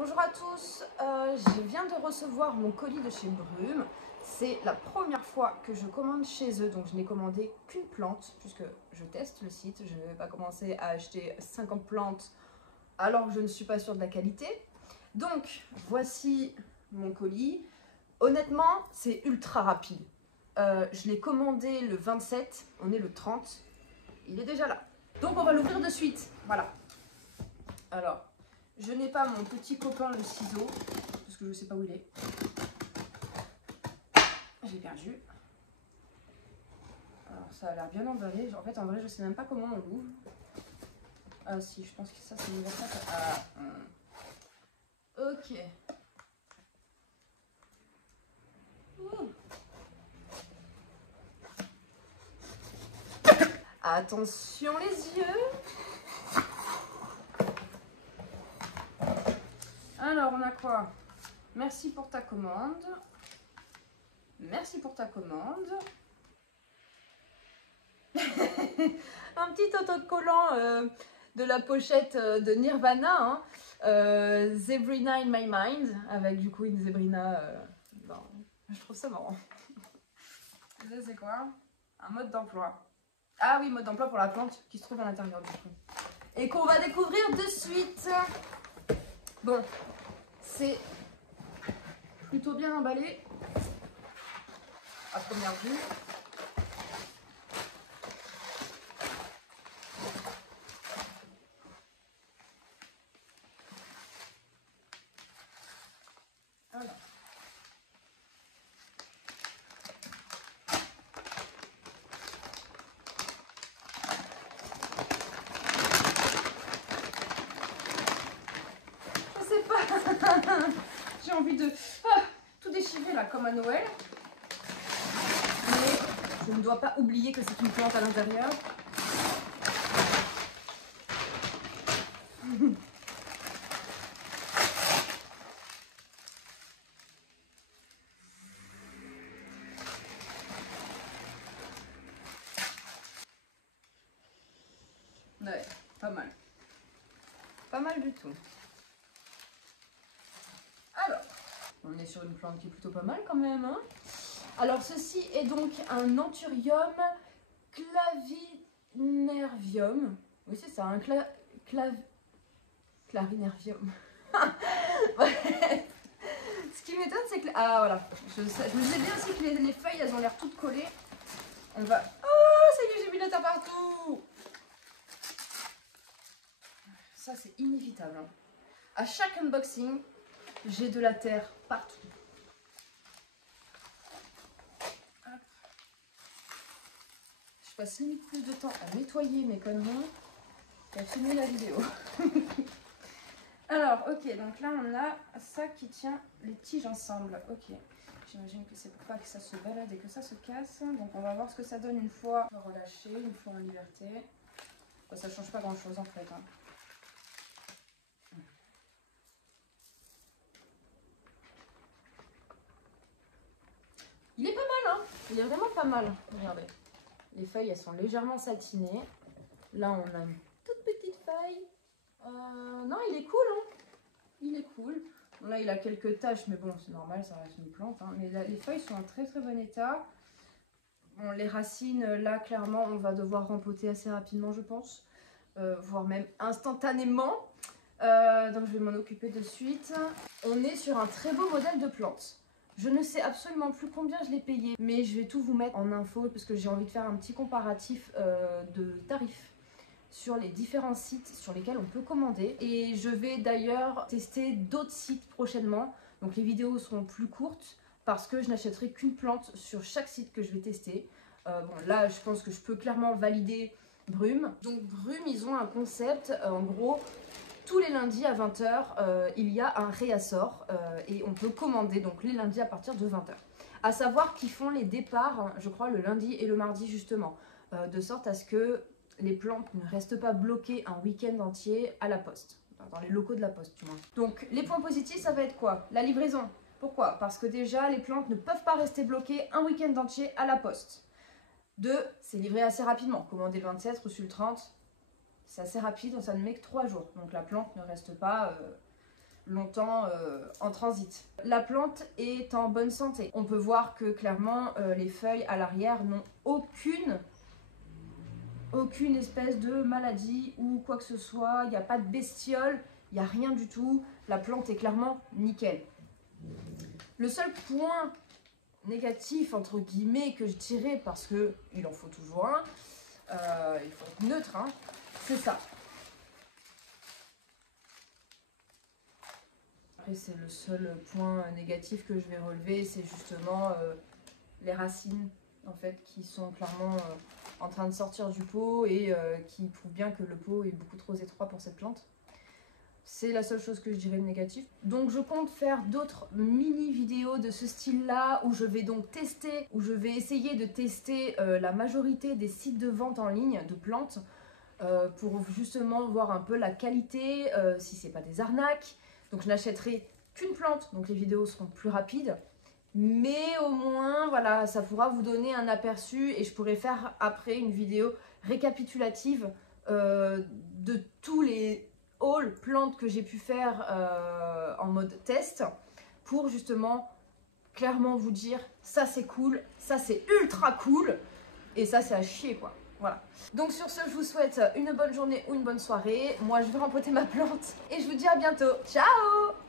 Bonjour à tous, je viens de recevoir mon colis de chez Brume. C'est la première fois que je commande chez eux, donc je n'ai commandé qu'une plante puisque je teste le site. Je ne vais pas commencer à acheter 50 plantes alors que je ne suis pas sûre de la qualité. Donc voici mon colis. Honnêtement, c'est ultra rapide. Je l'ai commandé le 27, on est le 30, il est déjà là. Donc on va l'ouvrir de suite, voilà. Alors, je n'ai pas mon petit copain le ciseau, parce que je ne sais pas où il est. J'ai perdu. Alors ça a l'air bien emballé. En fait, en vrai, je ne sais même pas comment on l'ouvre. Ah si, je pense que ça c'est l'ouverture. Ah. Ok. Ouh. Attention les yeux. Alors, on a quoi? Merci pour ta commande. Merci pour ta commande. Un petit autocollant de la pochette de Nirvana, hein. Zebrina in my mind, avec du coup une Zebrina. Non, je trouve ça marrant. Ça c'est quoi? Un mode d'emploi. Ah oui, mode d'emploi pour la plante qui se trouve à l'intérieur du coup. Et qu'on va découvrir de suite. Bon, c'est plutôt bien emballé à première vue. Voilà. Je sais pas. J'ai envie de tout déchirer là comme à Noël. Mais je ne dois pas oublier que c'est une plante à l'intérieur. Ouais, pas mal. Pas mal du tout. Alors, on est sur une plante qui est plutôt pas mal quand même, hein. Alors, ceci est donc un Anthurium clavinervium. Oui, c'est ça, un clarinervium. Bref. Ce qui m'étonne, c'est que... Ah, voilà. Je me disais bien aussi que les feuilles, elles ont l'air toutes collées. On va... Oh, ça y est, j'ai mis la terre partout. Ça, c'est inévitable, hein. À chaque unboxing, j'ai de la terre partout. Hop. Je passe limite plus de temps à nettoyer mes conneries qu'à filmer la vidéo. Alors, ok, donc là on a ça qui tient les tiges ensemble. Ok, j'imagine que c'est pour pas que ça se balade et que ça se casse. Donc on va voir ce que ça donne une fois relâché, une fois en liberté. Bon, ça change pas grand chose en fait, hein. Il est pas mal, hein. Il est vraiment pas mal. Regardez. Les feuilles, elles sont légèrement satinées. Là, on a une toute petite feuille. Non, il est cool, hein. Il est cool. Bon, là, il a quelques taches, mais bon, c'est normal, ça reste une plante, hein. Mais là, les feuilles sont en très très bon état. Bon, les racines, là, clairement, on va devoir rempoter assez rapidement, je pense. Voire même instantanément. Donc, je vais m'en occuper de suite. On est sur un très beau modèle de plante. Je ne sais absolument plus combien je l'ai payé, mais je vais tout vous mettre en info parce que j'ai envie de faire un petit comparatif de tarifs sur les différents sites sur lesquels on peut commander. Et je vais d'ailleurs tester d'autres sites prochainement. Donc les vidéos seront plus courtes parce que je n'achèterai qu'une plante sur chaque site que je vais tester. Bon, là, je pense que je peux clairement valider Brume. Donc Brume, ils ont un concept, en gros... Tous les lundis à 20 h, il y a un réassort et on peut commander donc les lundis à partir de 20 h. À savoir qu'ils font les départs, je crois, le lundi et le mardi justement, de sorte à ce que les plantes ne restent pas bloquées un week-end entier à la poste, dans les locaux de la poste du moins. Donc les points positifs, ça va être quoi? La livraison. Pourquoi? Parce que déjà, les plantes ne peuvent pas rester bloquées un week-end entier à la poste. 2, c'est livré assez rapidement. Commandé le 27, reçu le 30. C'est assez rapide, ça ne met que 3 jours. Donc la plante ne reste pas longtemps en transit. La plante est en bonne santé. On peut voir que clairement les feuilles à l'arrière n'ont aucune espèce de maladie ou quoi que ce soit. Il n'y a pas de bestiole, il n'y a rien du tout. La plante est clairement nickel. Le seul point négatif entre guillemets que je dirais, parce que il en faut toujours un, il faut être neutre, hein, c'est ça. Après c'est le seul point négatif que je vais relever, c'est justement les racines en fait qui sont clairement en train de sortir du pot et qui prouvent bien que le pot est beaucoup trop étroit pour cette plante. C'est la seule chose que je dirais de négatif. Donc je compte faire d'autres mini vidéos de ce style là où je vais donc tester, où je vais essayer de tester la majorité des sites de vente en ligne de plantes pour justement voir un peu la qualité, si c'est pas des arnaques. Donc je n'achèterai qu'une plante, donc les vidéos seront plus rapides. Mais au moins voilà, ça pourra vous donner un aperçu et je pourrai faire après une vidéo récapitulative de tous les haul plantes que j'ai pu faire en mode test pour justement clairement vous dire ça c'est cool, ça c'est ultra cool et ça c'est à chier quoi. Voilà. Donc sur ce, je vous souhaite une bonne journée ou une bonne soirée. Moi je vais rempoter ma plante et je vous dis à bientôt. Ciao!